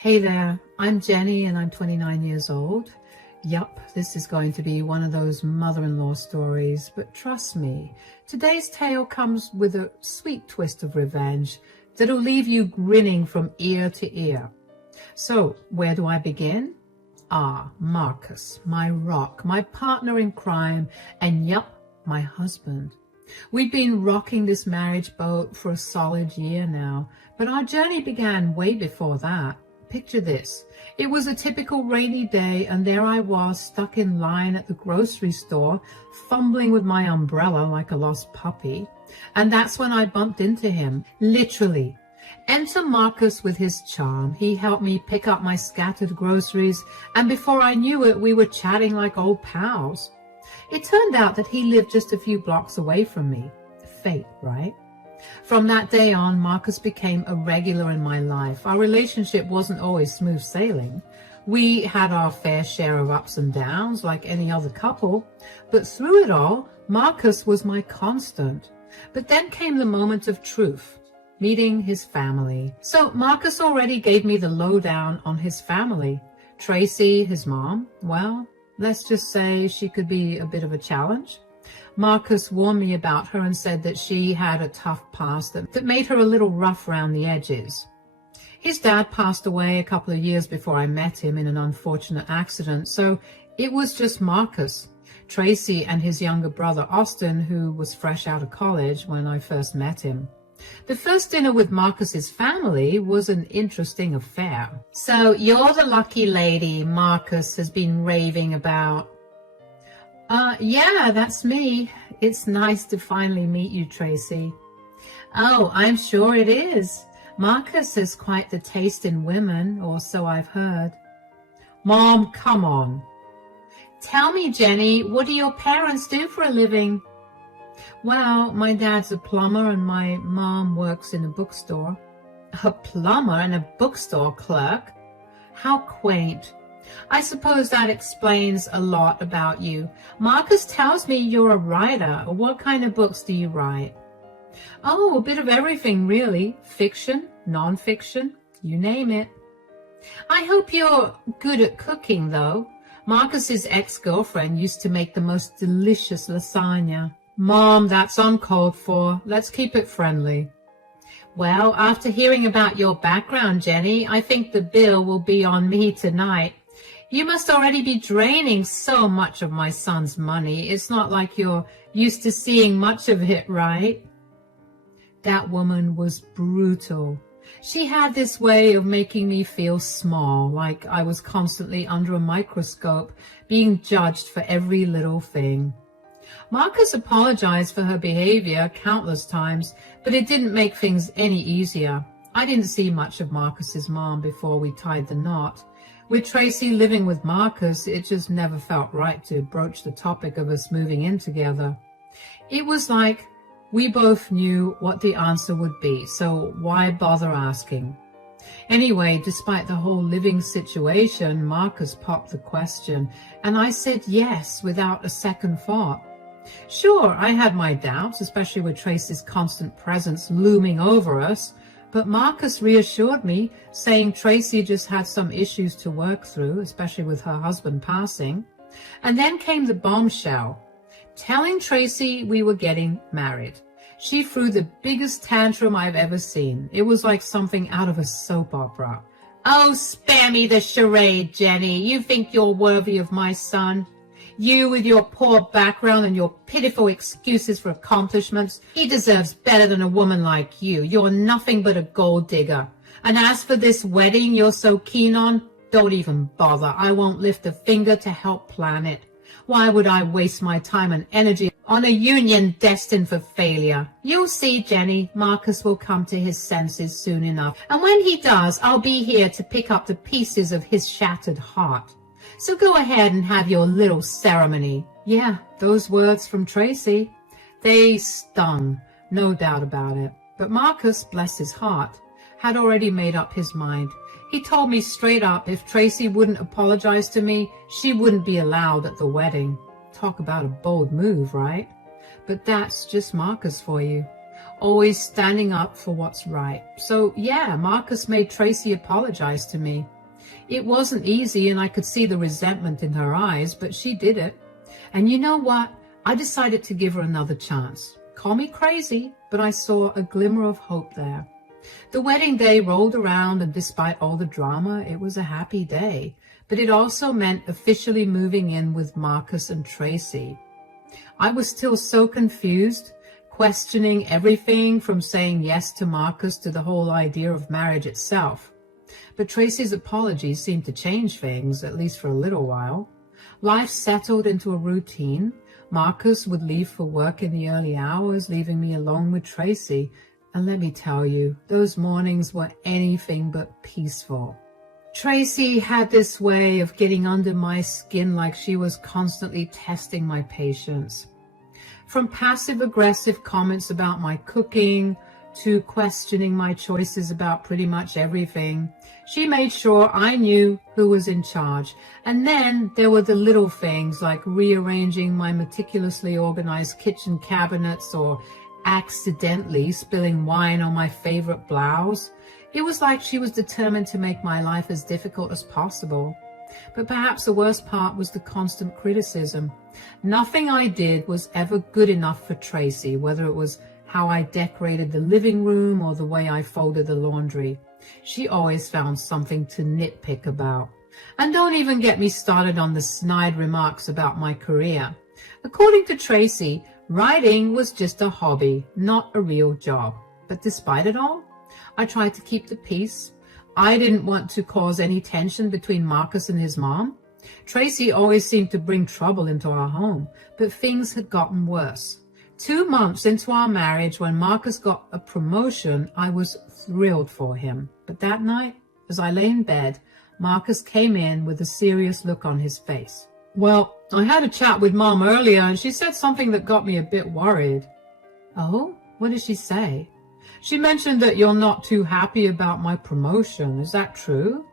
Hey there, I'm Jenny and I'm 29 years old. Yup, this is going to be one of those mother-in-law stories, but trust me, today's tale comes with a sweet twist of revenge that'll leave you grinning from ear to ear. So, where do I begin? Marcus, my rock, my partner in crime, and yup, my husband. We've been rocking this marriage boat for a solid year now, but our journey began way before that. Picture this. It was a typical rainy day and there I was stuck in line at the grocery store, fumbling with my umbrella like a lost puppy. And that's when I bumped into him, literally. Enter Marcus with his charm. He helped me pick up my scattered groceries, and before I knew it, we were chatting like old pals. It turned out that he lived just a few blocks away from me. Fate, right? From that day on, Marcus became a regular in my life. Our relationship wasn't always smooth sailing. We had our fair share of ups and downs like any other couple, but through it all, Marcus was my constant. But then came the moment of truth, meeting his family. So Marcus already gave me the lowdown on his family. Tracy, his mom, well, let's just say she could be a bit of a challenge. Marcus warned me about her and said that she had a tough past that made her a little rough around the edges. His dad passed away a couple of years before I met him in an unfortunate accident, so it was just Marcus, Tracy, and his younger brother Austin, who was fresh out of college when I first met him. The first dinner with Marcus's family was an interesting affair. So you're the lucky lady Marcus has been raving about. Yeah, that's me. It's nice to finally meet you, Tracy. Oh, I'm sure it is. Marcus has quite the taste in women, or so I've heard. Mom, come on. Tell me, Jenny, what do your parents do for a living? Well, my dad's a plumber and my mom works in a bookstore. A plumber and a bookstore clerk? How quaint. I suppose that explains a lot about you. Marcus tells me you're a writer. What kind of books do you write? Oh, a bit of everything, really. Fiction, non-fiction, you name it. I hope you're good at cooking, though. Marcus's ex-girlfriend used to make the most delicious lasagna. Mom, that's uncalled for. Let's keep it friendly. Well, after hearing about your background, Jenny, I think the bill will be on me tonight. You must already be draining so much of my son's money. It's not like you're used to seeing much of it, right? That woman was brutal. She had this way of making me feel small, like I was constantly under a microscope, being judged for every little thing. Marcus apologized for her behavior countless times, but it didn't make things any easier. I didn't see much of Marcus's mom before we tied the knot. With Tracy living with Marcus, it just never felt right to broach the topic of us moving in together. It was like we both knew what the answer would be, so why bother asking? Anyway, despite the whole living situation, Marcus popped the question, and I said yes without a second thought. Sure, I had my doubts, especially with Tracy's constant presence looming over us, but Marcus reassured me, saying Tracy just had some issues to work through, especially with her husband passing. And then came the bombshell, telling Tracy we were getting married. She threw the biggest tantrum I've ever seen. It was like something out of a soap opera. Oh, spare me the charade, Jenny. You think you're worthy of my son? You with your poor background and your pitiful excuses for accomplishments. He deserves better than a woman like you. You're nothing but a gold digger. And as for this wedding you're so keen on, don't even bother. I won't lift a finger to help plan it. Why would I waste my time and energy on a union destined for failure? You'll see, Jenny, Marcus will come to his senses soon enough. And when he does, I'll be here to pick up the pieces of his shattered heart. So go ahead and have your little ceremony. Yeah, those words from Tracy, they stung, no doubt about it. But Marcus, bless his heart, had already made up his mind. He told me straight up if Tracy wouldn't apologize to me, she wouldn't be allowed at the wedding. Talk about a bold move, right? But that's just Marcus for you. always standing up for what's right. So yeah, Marcus made Tracy apologize to me. It wasn't easy, and I could see the resentment in her eyes, but she did it. And you know what? I decided to give her another chance. Call me crazy, but I saw a glimmer of hope there. The wedding day rolled around, and despite all the drama, it was a happy day. But it also meant officially moving in with Marcus and Tracy. I was still so confused, questioning everything from saying yes to Marcus to the whole idea of marriage itself. But Tracy's apologies seemed to change things, at least for a little while. Life settled into a routine. Marcus would leave for work in the early hours, leaving me alone with Tracy. And let me tell you, those mornings were anything but peaceful. Tracy had this way of getting under my skin, like she was constantly testing my patience. From passive-aggressive comments about my cooking to questioning my choices about pretty much everything, she made sure I knew who was in charge. And then there were the little things like rearranging my meticulously organized kitchen cabinets or accidentally spilling wine on my favorite blouse. It was like she was determined to make my life as difficult as possible. But perhaps the worst part was the constant criticism. Nothing I did was ever good enough for Tracy, whether it was how I decorated the living room or the way I folded the laundry. She always found something to nitpick about. And don't even get me started on the snide remarks about my career. According to Tracy, writing was just a hobby, not a real job. But despite it all, I tried to keep the peace. I didn't want to cause any tension between Marcus and his mom. Tracy always seemed to bring trouble into our home, but things had gotten worse. 2 months into our marriage, when Marcus got a promotion, I was thrilled for him. But that night, as I lay in bed, Marcus came in with a serious look on his face. Well, I had a chat with Mom earlier, and she said something that got me a bit worried. Oh, what did she say? She mentioned that you're not too happy about my promotion. Is that true?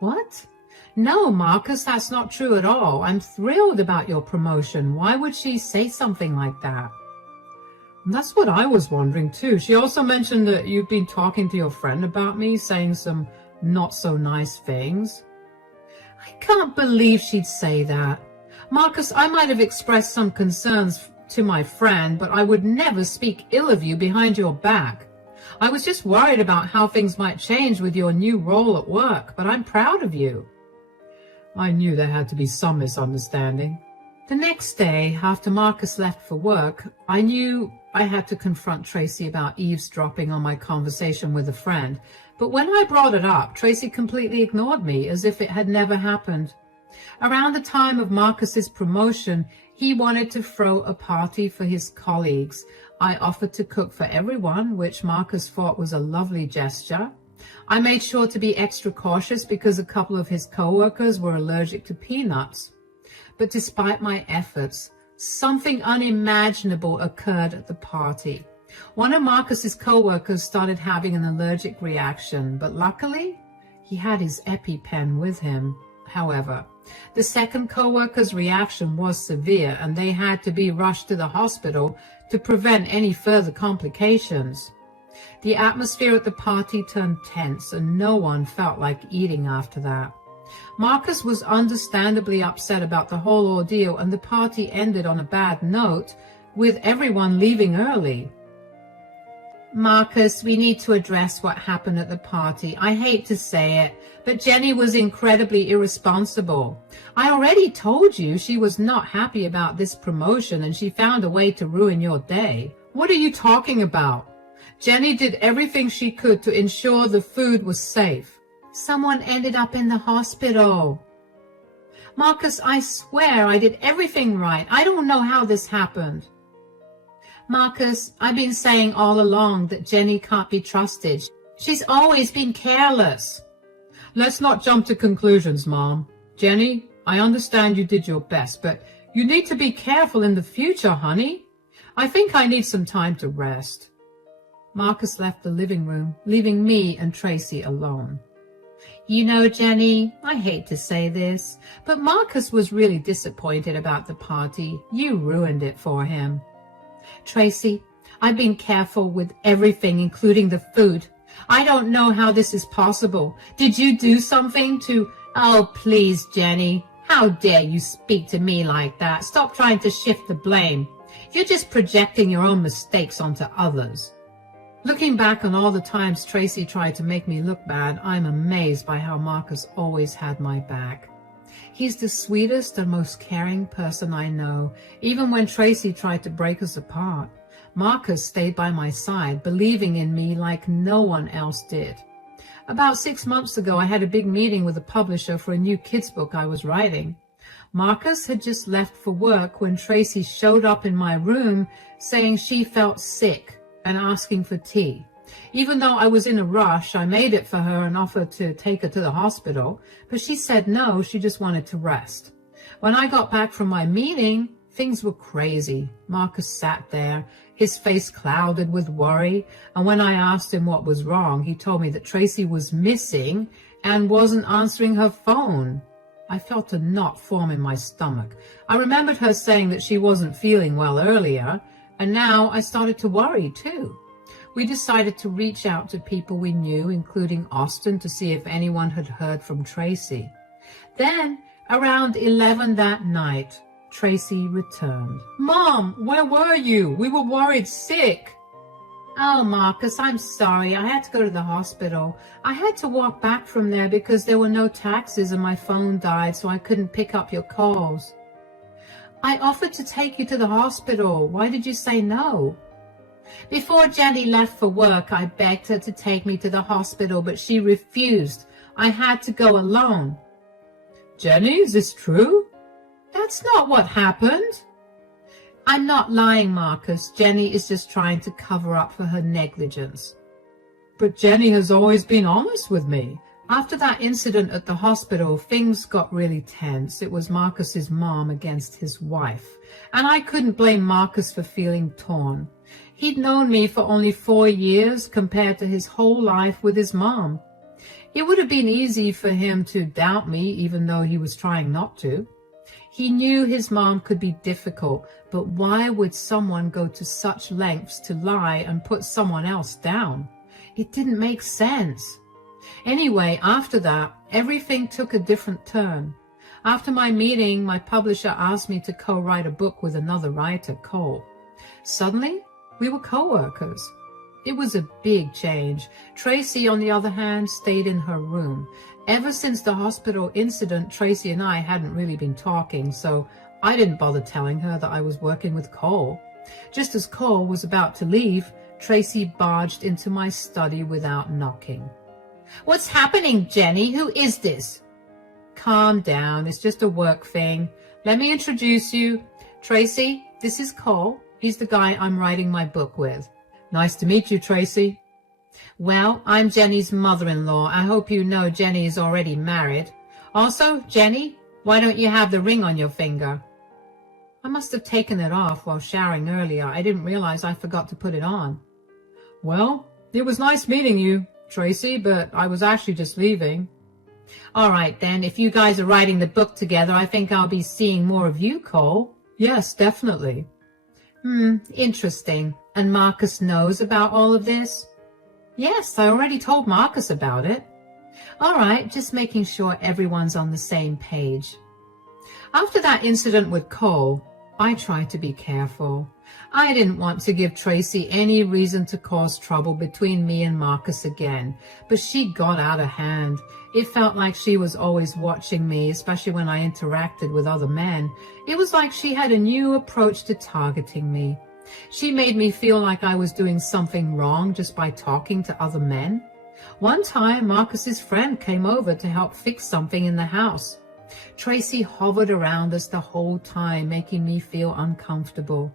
What? No, Marcus, that's not true at all. I'm thrilled about your promotion. Why would she say something like that? That's what I was wondering too. She also mentioned that you've been talking to your friend about me, saying some not so nice things. I can't believe she'd say that. Marcus, I might have expressed some concerns to my friend, but I would never speak ill of you behind your back. I was just worried about how things might change with your new role at work, but I'm proud of you. I knew there had to be some misunderstanding. The next day, after Marcus left for work, I knew I had to confront Tracy about eavesdropping on my conversation with a friend. But when I brought it up, Tracy completely ignored me, as if it had never happened. Around the time of Marcus's promotion, he wanted to throw a party for his colleagues. I offered to cook for everyone, which Marcus thought was a lovely gesture. I made sure to be extra cautious because a couple of his co-workers were allergic to peanuts. But despite my efforts, something unimaginable occurred at the party. One of Marcus's co-workers started having an allergic reaction, but luckily, he had his EpiPen with him. However, the second co-worker's reaction was severe, and they had to be rushed to the hospital to prevent any further complications. The atmosphere at the party turned tense, and no one felt like eating after that. Marcus was understandably upset about the whole ordeal, and the party ended on a bad note, with everyone leaving early. Marcus, we need to address what happened at the party. I hate to say it, but Jenny was incredibly irresponsible. I already told you she was not happy about this promotion, and she found a way to ruin your day. What are you talking about? Jenny did everything she could to ensure the food was safe. Someone ended up in the hospital. Marcus, I swear I did everything right. I don't know how this happened. Marcus, I've been saying all along that Jenny can't be trusted. She's always been careless. Let's not jump to conclusions, Mom. Jenny, I understand you did your best, but you need to be careful in the future, honey. I think I need some time to rest. Marcus left the living room, leaving me and Tracy alone. You know, Jenny, I hate to say this, but Marcus was really disappointed about the party. You ruined it for him. Tracy, I've been careful with everything, including the food. I don't know how this is possible. Did you do something to... Oh, please, Jenny. How dare you speak to me like that? Stop trying to shift the blame. You're just projecting your own mistakes onto others. Looking back on all the times Tracy tried to make me look bad, I'm amazed by how Marcus always had my back. He's the sweetest and most caring person I know. Even when Tracy tried to break us apart, Marcus stayed by my side, believing in me like no one else did. About 6 months ago, I had a big meeting with a publisher for a new kids book I was writing. Marcus had just left for work when Tracy showed up in my room saying she felt sick and asking for tea. Even though I was in a rush, I made it for her and offered to take her to the hospital, but she said no, she just wanted to rest. When I got back from my meeting, things were crazy. Marcus sat there, his face clouded with worry, and when I asked him what was wrong, he told me that Tracy was missing and wasn't answering her phone. I felt a knot form in my stomach. I remembered her saying that she wasn't feeling well earlier, and now I started to worry too. We decided to reach out to people we knew, including Austin, to see if anyone had heard from Tracy. Then, around 11 that night, Tracy returned. Mom, where were you? We were worried sick. Oh, Marcus, I'm sorry. I had to go to the hospital. I had to walk back from there because there were no taxis and my phone died, so I couldn't pick up your calls. I offered to take you to the hospital. Why did you say no? Before Jenny left for work, I begged her to take me to the hospital, but she refused. I had to go alone. Jenny, is this true? That's not what happened. I'm not lying, Marcus. Jenny is just trying to cover up for her negligence. But Jenny has always been honest with me. After that incident at the hospital, things got really tense. It was Marcus's mom against his wife, and I couldn't blame Marcus for feeling torn. He'd known me for only 4 years compared to his whole life with his mom. It would have been easy for him to doubt me, even though he was trying not to. He knew his mom could be difficult, but why would someone go to such lengths to lie and put someone else down? It didn't make sense. Anyway, after that, everything took a different turn. After my meeting, my publisher asked me to co-write a book with another writer, Cole. Suddenly, we were co-workers. It was a big change. Tracy, on the other hand, stayed in her room. Ever since the hospital incident, Tracy and I hadn't really been talking, so I didn't bother telling her that I was working with Cole. Just as Cole was about to leave, Tracy barged into my study without knocking. What's happening, Jenny? Who is this? Calm down. It's just a work thing. Let me introduce you. Tracy, this is Cole. He's the guy I'm writing my book with. Nice to meet you, Tracy. Well, I'm Jenny's mother-in-law. I hope you know Jenny is already married. Also, Jenny, why don't you have the ring on your finger? I must have taken it off while showering earlier. I didn't realize I forgot to put it on. Well, it was nice meeting you, Tracy, but I was actually just leaving. All right, then, if you guys are writing the book together, I think I'll be seeing more of you, Cole. Yes, definitely. Interesting. And Marcus knows about all of this? Yes, I already told Marcus about it. All right, just making sure everyone's on the same page. After that incident with Cole, I tried to be careful. I didn't want to give Tracy any reason to cause trouble between me and Marcus again, but she got out of hand. It felt like she was always watching me, especially when I interacted with other men. It was like she had a new approach to targeting me. She made me feel like I was doing something wrong just by talking to other men. One time, Marcus's friend came over to help fix something in the house. Tracy hovered around us the whole time, making me feel uncomfortable.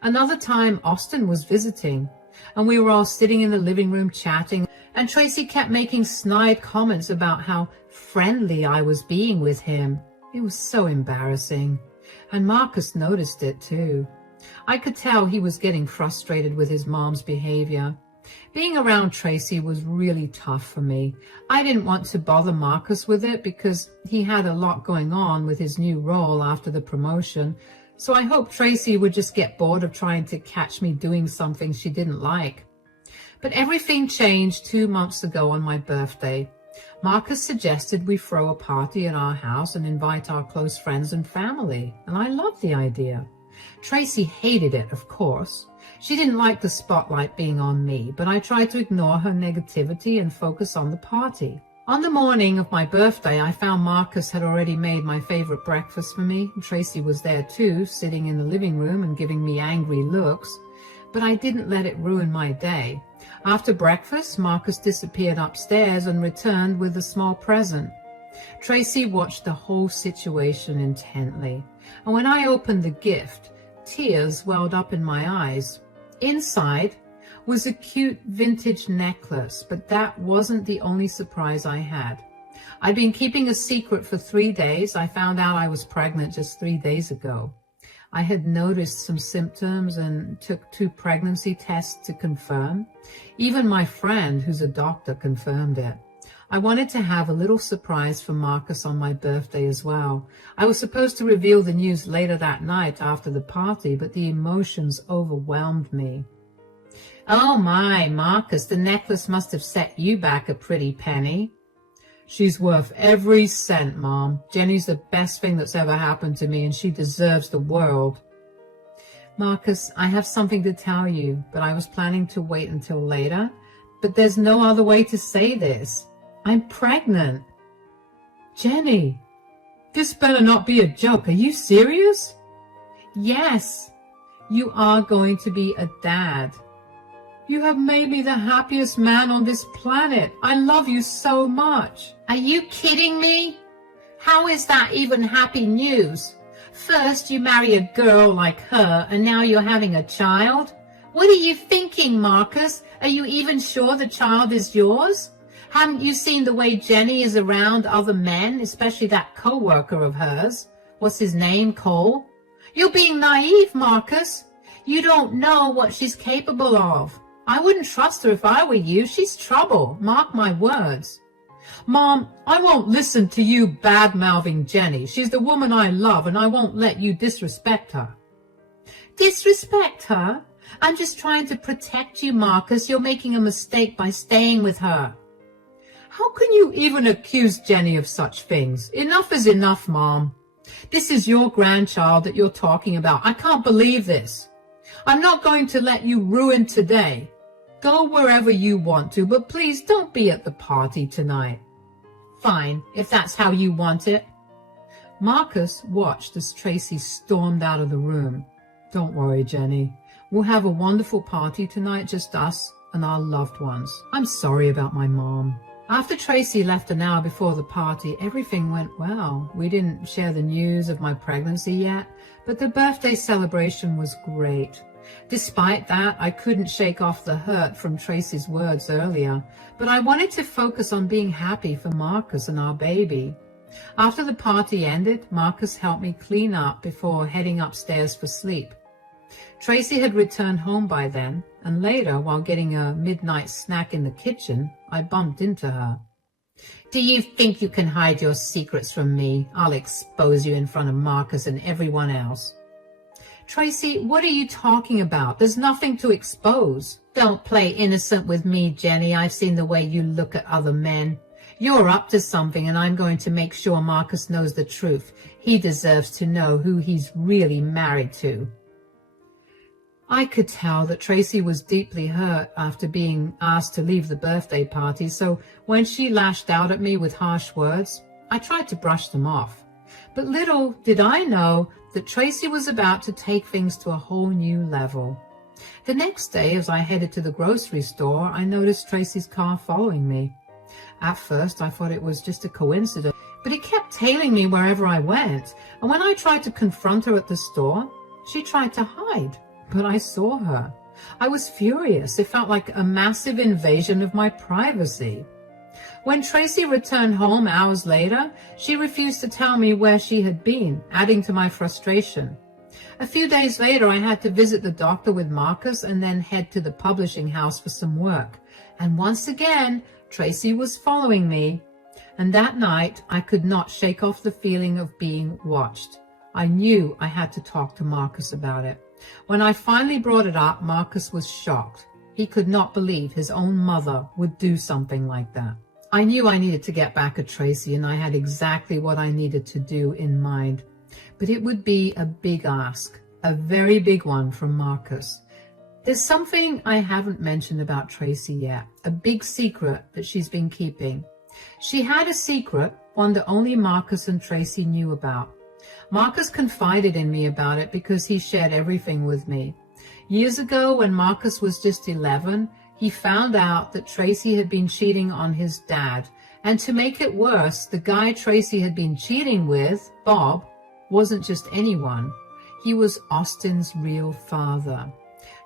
Another time, Austin was visiting, and we were all sitting in the living room chatting, and Tracy kept making snide comments about how friendly I was being with him. It was so embarrassing, and Marcus noticed it too. I could tell he was getting frustrated with his mom's behavior. Being around Tracy was really tough for me. I didn't want to bother Marcus with it because he had a lot going on with his new role after the promotion, So I hoped Tracy would just get bored of trying to catch me doing something she didn't like. But everything changed 2 months ago on my birthday. Marcus suggested we throw a party at our house and invite our close friends and family, and I loved the idea. Tracy hated it, of course. She didn't like the spotlight being on me, but I tried to ignore her negativity and focus on the party. On the morning of my birthday, I found Marcus had already made my favorite breakfast for me. Tracy was there too, sitting in the living room and giving me angry looks, but I didn't let it ruin my day. After breakfast, Marcus disappeared upstairs and returned with a small present. Tracy watched the whole situation intently, and when I opened the gift, tears welled up in my eyes. Inside was a cute vintage necklace, but that wasn't the only surprise I had. I'd been keeping a secret for 3 days. I found out I was pregnant just 3 days ago. I had noticed some symptoms and took 2 pregnancy tests to confirm. Even my friend, who's a doctor, confirmed it. I wanted to have a little surprise for Marcus on my birthday as well. I was supposed to reveal the news later that night after the party, but the emotions overwhelmed me. Oh my, Marcus, the necklace must have set you back a pretty penny. She's worth every cent, Mom. Jenny's the best thing that's ever happened to me, and she deserves the world. Marcus, I have something to tell you, but I was planning to wait until later. But there's no other way to say this. I'm pregnant. Jenny, this better not be a joke. Are you serious? Yes, you are going to be a dad. You have made me the happiest man on this planet. I love you so much. Are you kidding me? How is that even happy news? First you marry a girl like her, and now you're having a child? What are you thinking, Marcus? Are you even sure the child is yours? Haven't you seen the way Jenny is around other men, especially that co-worker of hers? What's his name, Cole? You're being naive, Marcus. You don't know what she's capable of. I wouldn't trust her if I were you. She's trouble. Mark my words. Mom, I won't listen to you bad-mouthing Jenny. She's the woman I love, and I won't let you disrespect her. Disrespect her? I'm just trying to protect you, Marcus. You're making a mistake by staying with her. How can you even accuse Jenny of such things? Enough is enough, Mom. This is your grandchild that you're talking about. I can't believe this. I'm not going to let you ruin today. Go wherever you want to, but please don't be at the party tonight. Fine, if that's how you want it. Marcus watched as Tracy stormed out of the room. Don't worry, Jenny. We'll have a wonderful party tonight, just us and our loved ones. I'm sorry about my mom. After Tracy left an hour before the party, everything went well. We didn't share the news of my pregnancy yet, but the birthday celebration was great. Despite that, I couldn't shake off the hurt from Tracy's words earlier, but I wanted to focus on being happy for Marcus and our baby. After the party ended, Marcus helped me clean up before heading upstairs for sleep. Tracy had returned home by then, and later, while getting a midnight snack in the kitchen, I bumped into her. Do you think you can hide your secrets from me? I'll expose you in front of Marcus and everyone else. Tracy, what are you talking about? There's nothing to expose. Don't play innocent with me, Jenny. I've seen the way you look at other men. You're up to something, and I'm going to make sure Marcus knows the truth. He deserves to know who he's really married to. I could tell that Tracy was deeply hurt after being asked to leave the birthday party, so when she lashed out at me with harsh words, I tried to brush them off. But little did I know that Tracy was about to take things to a whole new level. The next day, as I headed to the grocery store, I noticed Tracy's car following me. At first, I thought it was just a coincidence, but it kept tailing me wherever I went, and when I tried to confront her at the store, she tried to hide. But I saw her. I was furious. It felt like a massive invasion of my privacy. When Tracy returned home hours later, she refused to tell me where she had been, adding to my frustration. A few days later, I had to visit the doctor with Marcus and then head to the publishing house for some work. And once again, Tracy was following me. And that night, I could not shake off the feeling of being watched. I knew I had to talk to Marcus about it. When I finally brought it up, Marcus was shocked. He could not believe his own mother would do something like that. I knew I needed to get back at Tracy, and I had exactly what I needed to do in mind. But it would be a big ask, a very big one from Marcus. There's something I haven't mentioned about Tracy yet, a big secret that she's been keeping. She had a secret, one that only Marcus and Tracy knew about. Marcus confided in me about it because he shared everything with me. Years ago, when Marcus was just 11, he found out that Tracy had been cheating on his dad. And to make it worse, the guy Tracy had been cheating with, Bob, wasn't just anyone. He was Austin's real father.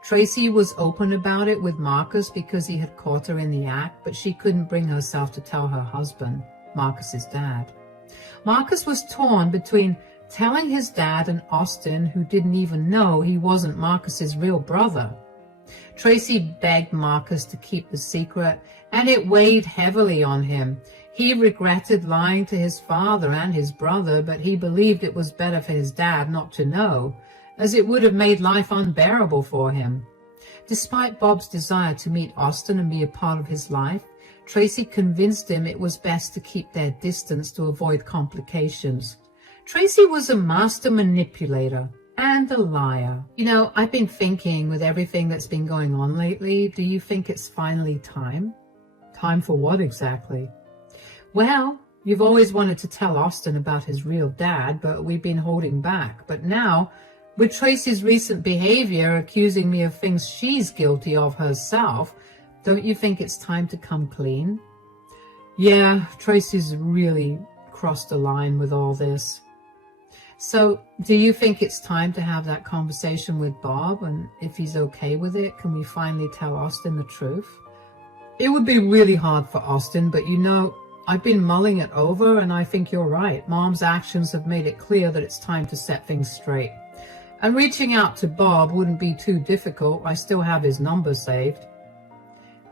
Tracy was open about it with Marcus because he had caught her in the act, but she couldn't bring herself to tell her husband, Marcus's dad. Marcus was torn between telling his dad and Austin, who didn't even know he wasn't Marcus's real brother. Tracy begged Marcus to keep the secret, and it weighed heavily on him. He regretted lying to his father and his brother, but he believed it was better for his dad not to know, as it would have made life unbearable for him. Despite Bob's desire to meet Austin and be a part of his life, Tracy convinced him it was best to keep their distance to avoid complications. Tracy was a master manipulator and a liar. You know, I've been thinking with everything that's been going on lately, do you think it's finally time? Time for what exactly? Well, you've always wanted to tell Austin about his real dad, but we've been holding back. But now, with Tracy's recent behavior accusing me of things she's guilty of herself, don't you think it's time to come clean? Yeah, Tracy's really crossed a line with all this. So, do you think it's time to have that conversation with Bob? And if he's okay with it, can we finally tell Austin the truth? It would be really hard for Austin, but you know, I've been mulling it over, and I think you're right. Mom's actions have made it clear that it's time to set things straight. And reaching out to Bob wouldn't be too difficult. I still have his number saved.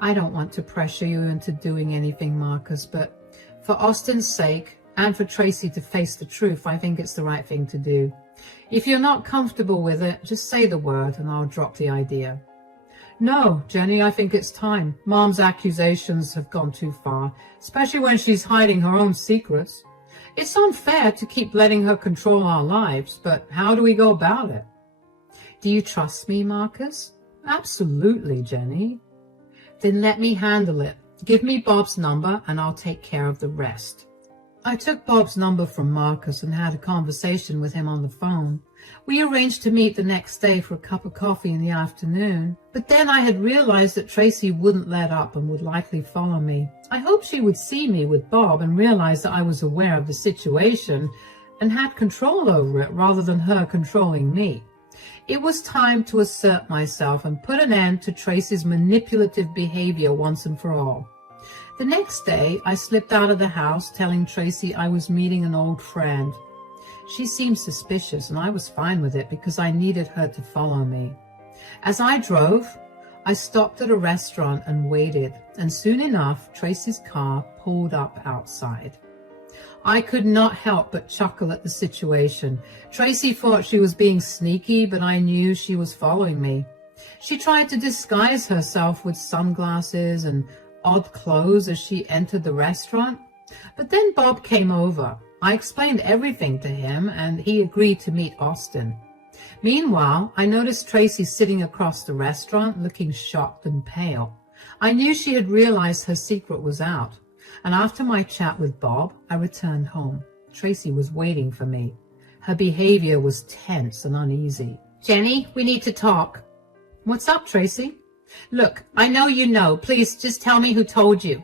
I don't want to pressure you into doing anything, Marcus, but for Austin's sake and for Tracy to face the truth, I think it's the right thing to do. If you're not comfortable with it, just say the word and I'll drop the idea. No, Jenny, I think it's time. Mom's accusations have gone too far, especially when she's hiding her own secrets. It's unfair to keep letting her control our lives, but how do we go about it? Do you trust me, Marcus? Absolutely, Jenny. Then let me handle it. Give me Bob's number and I'll take care of the rest. I took Bob's number from Marcus and had a conversation with him on the phone. We arranged to meet the next day for a cup of coffee in the afternoon, but then I had realized that Tracy wouldn't let up and would likely follow me. I hoped she would see me with Bob and realize that I was aware of the situation and had control over it rather than her controlling me. It was time to assert myself and put an end to Tracy's manipulative behavior once and for all. The next day, I slipped out of the house telling Tracy I was meeting an old friend. She seemed suspicious, and I was fine with it because I needed her to follow me. As I drove, I stopped at a restaurant and waited, and soon enough, Tracy's car pulled up outside. I could not help but chuckle at the situation. Tracy thought she was being sneaky, but I knew she was following me. She tried to disguise herself with sunglasses and odd clothes as she entered the restaurant. But then Bob came over. I explained everything to him, and he agreed to meet Austin. Meanwhile, I noticed Tracy sitting across the restaurant, looking shocked and pale. I knew she had realized her secret was out. And after my chat with Bob, I returned home. Tracy was waiting for me. Her behavior was tense and uneasy. Jenny, we need to talk. What's up, Tracy? Look, I know you know. Please just tell me who told you.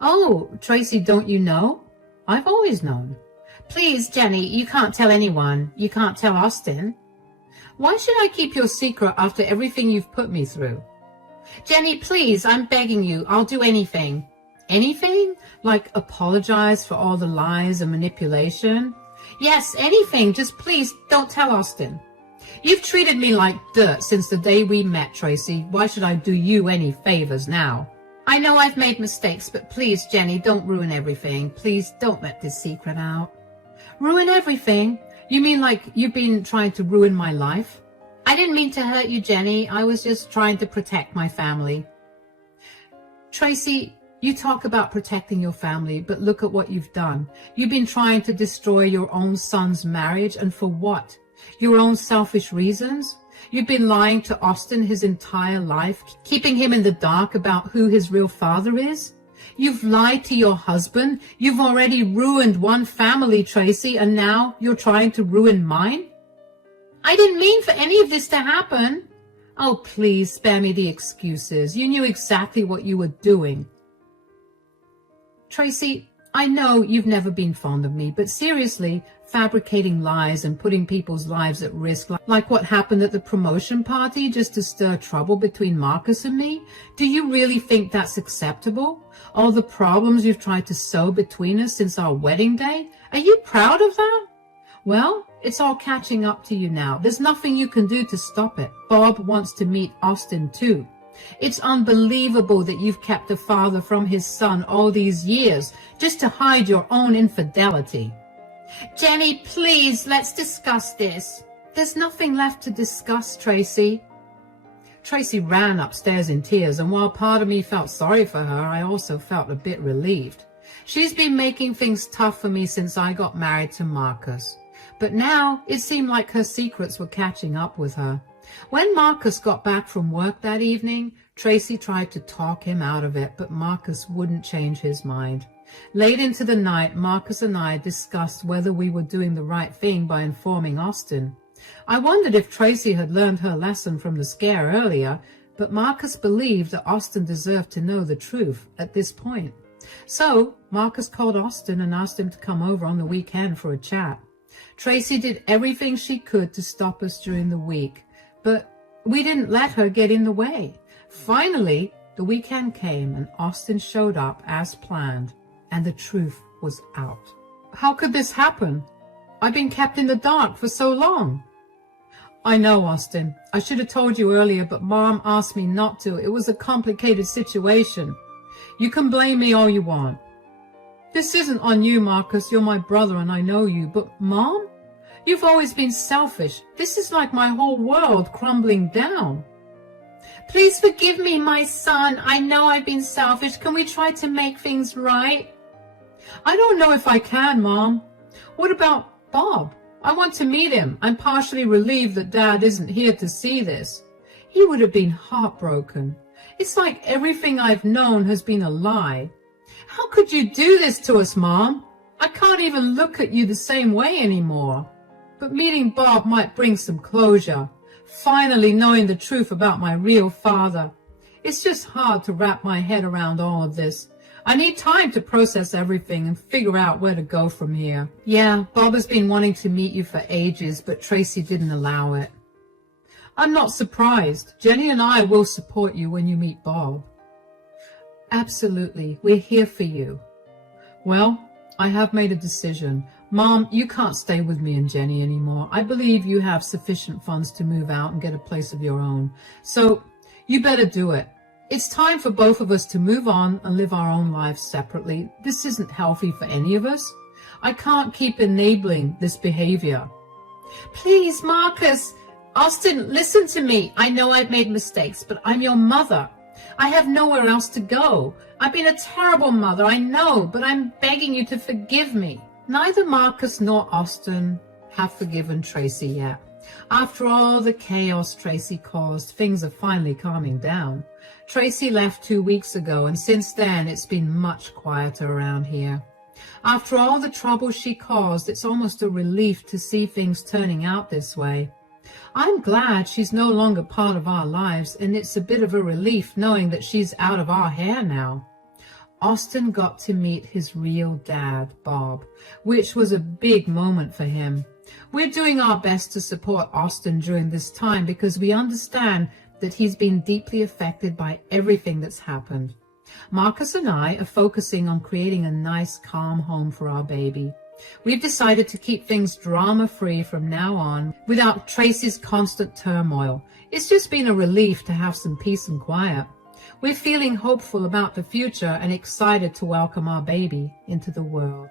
Oh, Tracy, don't you know? I've always known. Please, Jenny, you can't tell anyone. You can't tell Austin. Why should I keep your secret after everything you've put me through? Jenny, please, I'm begging you. I'll do anything. Anything? Like apologize for all the lies and manipulation? Yes, anything. Just please don't tell Austin. You've treated me like dirt since the day we met, Tracy. Why should I do you any favors now? I know I've made mistakes, but please, Jenny, don't ruin everything. Please don't let this secret out. Ruin everything? You mean like you've been trying to ruin my life? I didn't mean to hurt you, Jenny. I was just trying to protect my family. Tracy, you talk about protecting your family, but look at what you've done. You've been trying to destroy your own son's marriage, and for what? Your own selfish reasons? You've been lying to Austin his entire life, keeping him in the dark about who his real father is? You've lied to your husband. You've already ruined one family, Tracy, and now you're trying to ruin mine? I didn't mean for any of this to happen. Oh, please spare me the excuses. You knew exactly what you were doing. Tracy, I know you've never been fond of me, but seriously, fabricating lies and putting people's lives at risk, like what happened at the promotion party just to stir trouble between Marcus and me, do you really think that's acceptable? All the problems you've tried to sow between us since our wedding day? Are you proud of that? Well, it's all catching up to you now. There's nothing you can do to stop it. Bob wants to meet Austin too. It's unbelievable that you've kept the father from his son all these years just to hide your own infidelity. Jenny, please, let's discuss this. There's nothing left to discuss, Tracy. Tracy ran upstairs in tears, and while part of me felt sorry for her, I also felt a bit relieved. She's been making things tough for me since I got married to Marcus. But now it seemed like her secrets were catching up with her. When Marcus got back from work that evening, Tracy tried to talk him out of it, but Marcus wouldn't change his mind. Late into the night, Marcus and I discussed whether we were doing the right thing by informing Austin. I wondered if Tracy had learned her lesson from the scare earlier, but Marcus believed that Austin deserved to know the truth at this point. So Marcus called Austin and asked him to come over on the weekend for a chat. Tracy did everything she could to stop us during the week, but we didn't let her get in the way. Finally, the weekend came and Austin showed up as planned, and the truth was out. How could this happen? I've been kept in the dark for so long. I know, Austin. I should have told you earlier, but Mom asked me not to. It was a complicated situation. You can blame me all you want. This isn't on you, Marcus. You're my brother and I know you. But Mom? You've always been selfish. This is like my whole world crumbling down. Please forgive me, my son. I know I've been selfish. Can we try to make things right? I don't know if I can, Mom. What about Bob? I want to meet him. I'm partially relieved that Dad isn't here to see this. He would have been heartbroken. It's like everything I've known has been a lie. How could you do this to us, Mom? I can't even look at you the same way anymore. But meeting Bob might bring some closure. Finally knowing the truth about my real father. It's just hard to wrap my head around all of this. I need time to process everything and figure out where to go from here. Yeah, Bob has been wanting to meet you for ages, but Tracy didn't allow it. I'm not surprised. Jenny and I will support you when you meet Bob. Absolutely. We're here for you. Well, I have made a decision. Mom, you can't stay with me and Jenny anymore. I believe you have sufficient funds to move out and get a place of your own. So you better do it. It's time for both of us to move on and live our own lives separately. This isn't healthy for any of us. I can't keep enabling this behavior. Please, Marcus. Austin, listen to me. I know I've made mistakes, but I'm your mother. I have nowhere else to go. I've been a terrible mother, I know, but I'm begging you to forgive me. Neither Marcus nor Austin have forgiven Tracy yet. After all the chaos Tracy caused, things are finally calming down. Tracy left 2 weeks ago, and since then it's been much quieter around here. After all the trouble she caused, it's almost a relief to see things turning out this way. I'm glad she's no longer part of our lives, and it's a bit of a relief knowing that she's out of our hair now. Austin got to meet his real dad, Bob, which was a big moment for him. We're doing our best to support Austin during this time because we understand that he's been deeply affected by everything that's happened. Marcus and I are focusing on creating a nice, calm home for our baby. We've decided to keep things drama-free from now on without Tracy's constant turmoil. It's just been a relief to have some peace and quiet. We're feeling hopeful about the future and excited to welcome our baby into the world.